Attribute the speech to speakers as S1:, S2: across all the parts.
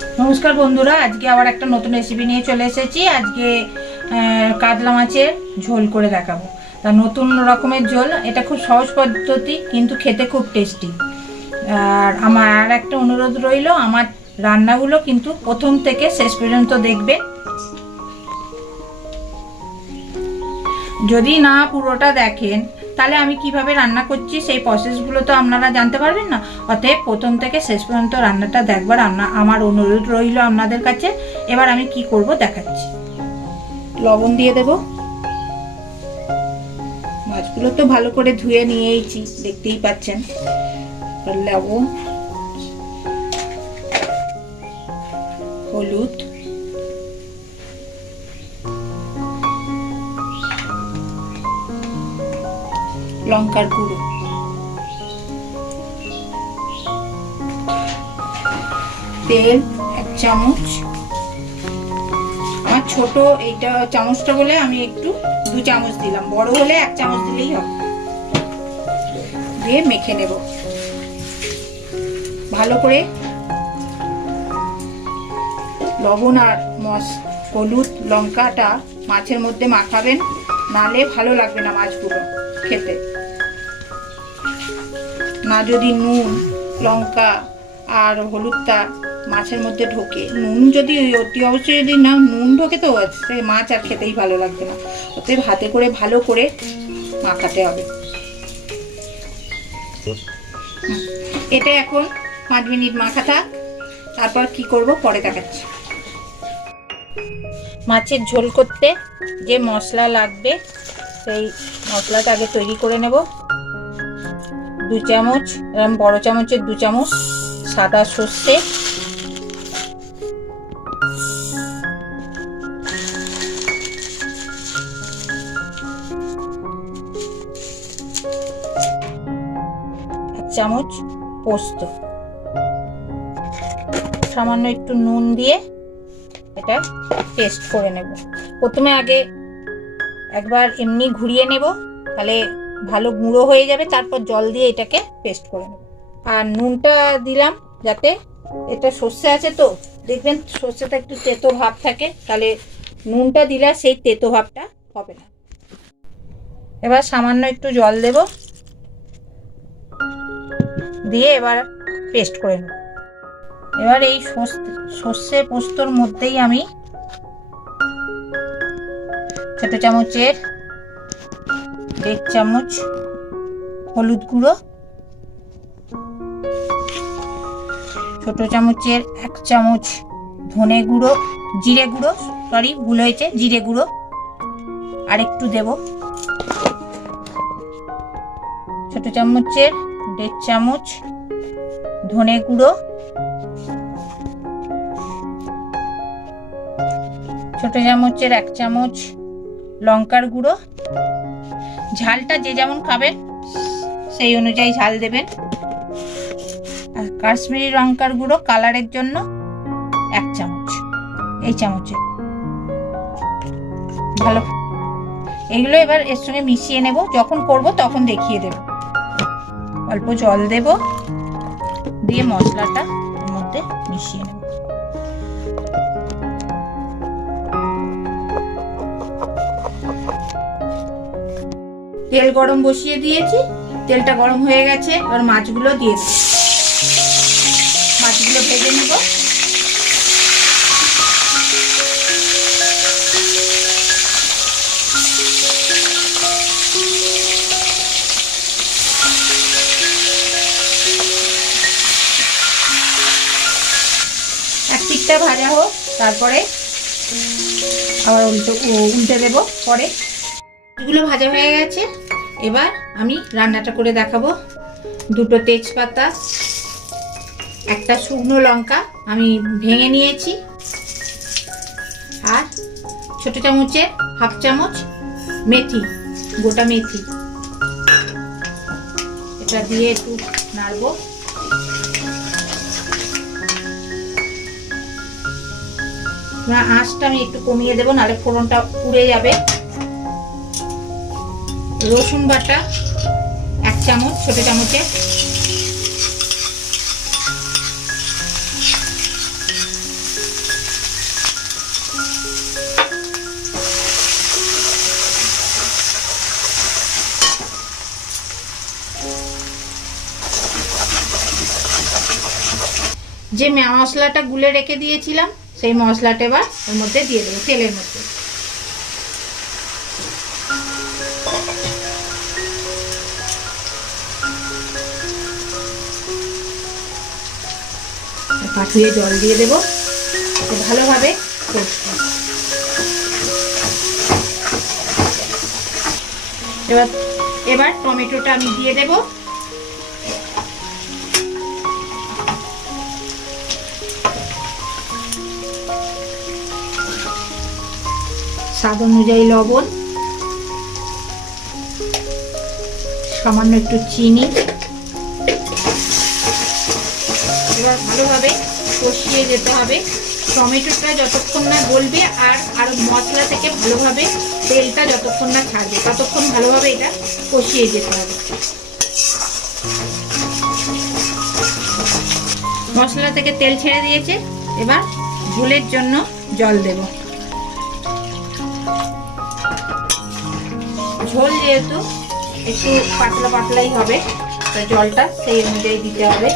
S1: নমস্কার বন্ধুরা, আজকে আবার একটা নতুন রেসিপি নিয়ে চলে এসেছি। আজকে কাতলা মাছের ঝোল করে দেখাবো। তা নতুন রকমের ঝোল, এটা খুব সহজ পদ্ধতি, কিন্তু খেতে খুব টেস্টি আর আমার আর একটা অনুরোধ রইল, আমার রান্নাগুলো কিন্তু প্রথম থেকে শেষ পর্যন্ত দেখবে। যদি না পুরোটা দেখেন তাহলে আমি কীভাবে রান্না করছি? সেই প্রসেসগুলো তো আপনারা জানতে পারবেন না। অতএব প্রথম থেকে শেষ পর্যন্ত রান্নাটা দেখবার আমনা- আমার অনুরোধ রইল আপনাদের কাছে। এবার আমি কি করব দেখাচ্ছি। লবণ দিয়ে দেব। মাছগুলো তো ভালো করে ধুয়ে নিয়েইছি, দেখতেই পাচ্ছেন। লবণ, হলুদ লঙ্কার গুঁড়ো। তেল এক চামচ। আমার ছোট এইটা চামচটা বলে আমি একটু দু চামচ দিলাম। বড় হলে এক চামচ দিলেই হবে। দিয়ে মেখে নেব। ভালো করে লবণ আর মস, হলুদ, লঙ্কাটা মাছের মধ্যে মাখাবেন। নালে ভালো লাগবে না মাছগুলো খেতে। না যদি নুন, লঙ্কা আর হলুদটা মাছের মধ্যে ঢোকে। নুন যদি অতি অবশ্যই যদি না, নুন ঢোকে তো সে মাছ আর খেতেই ভালো লাগবে না। অতএব হাতে করে ভালো করে মাখাতে হবে। এটা এখন পাঁচ মিনিট মাখা থাক, তারপর কি করব পরে দেখাচ্ছি। মাছের ঝোল করতে যে মশলা লাগবে, সেই মশলাটা আগে তৈরি করে নেব। দু চামচ এরকম বড় চামচের দু চামচ সাদা সর্ষে। চামচ পোস্ত। সামান্য একটু নুন দিয়ে এটা পেস্ট করে নেব। প্রথমে আগে একবার এমনি ঘুরিয়ে নেব, তাহলে ভালো গুঁড়ো হয়ে যাবে, তারপর জল দিয়ে এটাকে পেস্ট করে নেব। আর নুনটা দিলাম যাতে এটা সর্ষে আছে তো, দেখবেন সর্ষেটা একটু তেতো ভাব থাকে, তাহলে নুনটা দিলে সেই তেতো ভাবটা হবে না। এবার সামান্য একটু জল দেব। দিয়ে এবার পেস্ট করে নেব। এবার এই সর্ষে- পোস্তর মধ্যেই আমি ছোট চামচের দেড় চামচ হলুদ গুঁড়ো, ছোট চামচের এক চামচ ধনে গুঁড়ো, জিরে গুঁড়ো সরি ভুল হয়েছে, জিরে গুঁড়ো আর একটু দেব। ছোট চামচের দেড় চামচ ধনে গুঁড়ো, ছোট চামচের এক চামচ লঙ্কার গুঁড়ো। ঝালটা যে যেমন খাবেন সেই অনুযায়ী ঝাল দেবেন আর কাশ্মীরি লঙ্কার গুঁড়ো কালারের জন্য এক চামচ, এই চামচে। ভালো। এগুলো এবার এর সঙ্গে মিশিয়ে নেব। যখন করব তখন দেখিয়ে দেব। অল্প জল দেব। দিয়ে মশলাটা এর মধ্যে মিশিয়ে নেব। তেল গরম বসিয়ে দিয়েছি। তেলটা গরম হয়ে গেছে, এবার মাছগুলো দিয়ে দিই। মাছগুলো ভেজে নেব। এক ভাজা হোক, তারপরে আবার উল্টো উল্টে দেব পরে। এগুলো ভাজা হয়ে গেছে। এবার আমি রান্নাটা করে দেখাবো। দুটো তেজপাতা, একটা শুকনো লঙ্কা আমি ভেঙে নিয়েছি। আর ছোট চামচের হাফ চামচ মেথি, গোটা মেথি। এটা দিয়ে একটু নাড়বো। আঁচটা আমি একটু কমিয়ে দেবো, নাহলে ফোড়নটা পুড়ে যাবে। রসুন বাটা, এক চামচ ছোটো চামচে। যে মশলাটা গুলে রেখে দিয়েছিলাম, সেই মশলাটা এবার ওর মধ্যে দিয়ে দেবো, তেলের মধ্যে। পাঠিয়ে জল দিয়ে দেবো। ভালোভাবে কষবো এবার এবার টমেটোটা আমি দিয়ে দেবো। স্বাদ অনুযায়ী লবণ, সামান্য একটু চিনি। এবার ভালোভাবে কষিয়ে যেতে হবে। টমেটোটা যতক্ষণ না গলবে আর আর মশলা থেকে ভালোভাবে তেলটা যতক্ষণ না ছাড়বে, ততক্ষণ ভালোভাবে এটা কষিয়ে যেতে হবে। মশলা থেকে তেল ছেড়ে দিয়েছে, এবার ঝোলের জন্য জল দেব। ঝোল যেহেতু একটু পাতলা পাতলাই হবে জলটা সেই অনুযায়ী দিতে হবে।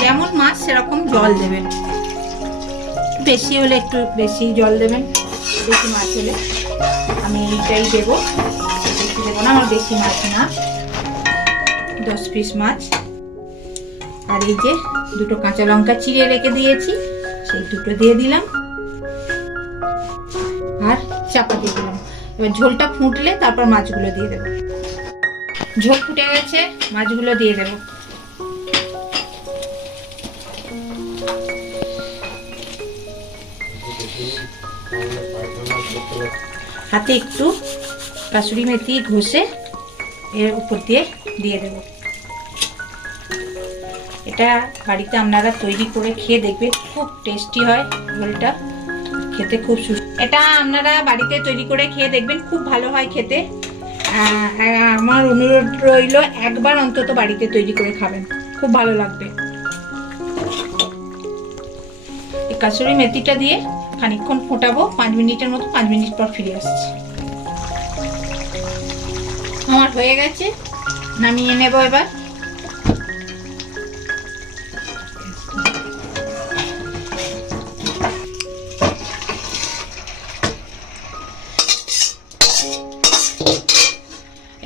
S1: যেমন মাছ সেরকম জল দেবেন। বেশি হলে একটু বেশি জল দেবেন, বেশি মাছ হলে। আমি এইটাই দেবো। বেশি দেবো না, আমার বেশি মাছ না। দশ পিস মাছ। আর এই যে দুটো কাঁচা লঙ্কা চিড়ে রেখে দিয়েছি, সেই দুটো দিয়ে দিলাম। আর চাপা দিয়ে দিলাম। এবার ঝোলটা ফুটলে তারপর মাছগুলো দিয়ে দেবো। ঝোল ফুটে গেছে, মাছগুলো দিয়ে দেবো। হাতে একটু কাসুরি মেথি ঘষে এর উপর দিয়ে দিয়ে দেব। এটা বাড়িতে আপনারা তৈরি করে খেয়ে দেখবে খুব টেস্টি হয় ঝোলটা খেতে খুব সুস্বাদু এটা আপনারা বাড়িতে তৈরি করে খেয়ে দেখবেন, খুব ভালো হয় খেতে। আমার অনুরোধ রইল, একবার অন্তত বাড়িতে তৈরি করে খাবেন। খুব ভালো লাগবে। কাসুরি মেথিটা দিয়ে খানিকক্ষণ ফোটাবো, পাঁচ মিনিটের মতো, পাঁচ মিনিট পর ফিরে আসছি। আমার হয়ে গেছে, নামিয়ে নেব এবার।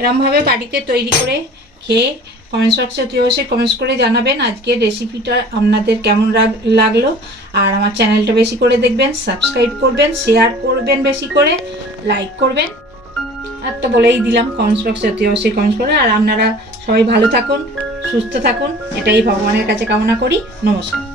S1: এরমভাবে বাড়িতে তৈরি করে খেয়ে কমেন্টস বক্সে অতি অবশ্যই কমেন্টস করে জানাবেন আজকের রেসিপিটা আপনাদের কেমন লাগ- লাগল। আর আমার চ্যানেলটা বেশি করে দেখবেন সাবস্ক্রাইব করবেন শেয়ার করবেন বেশি করে লাইক করবেন। আর তো বলেই দিলাম কমেন্টস বক্সে অতি অবশ্যই কমেন্টস করে। আর আপনারা সবাই ভালো থাকুন, সুস্থ থাকুন। এটাই ভগবানের কাছে কামনা করি। নমস্কার।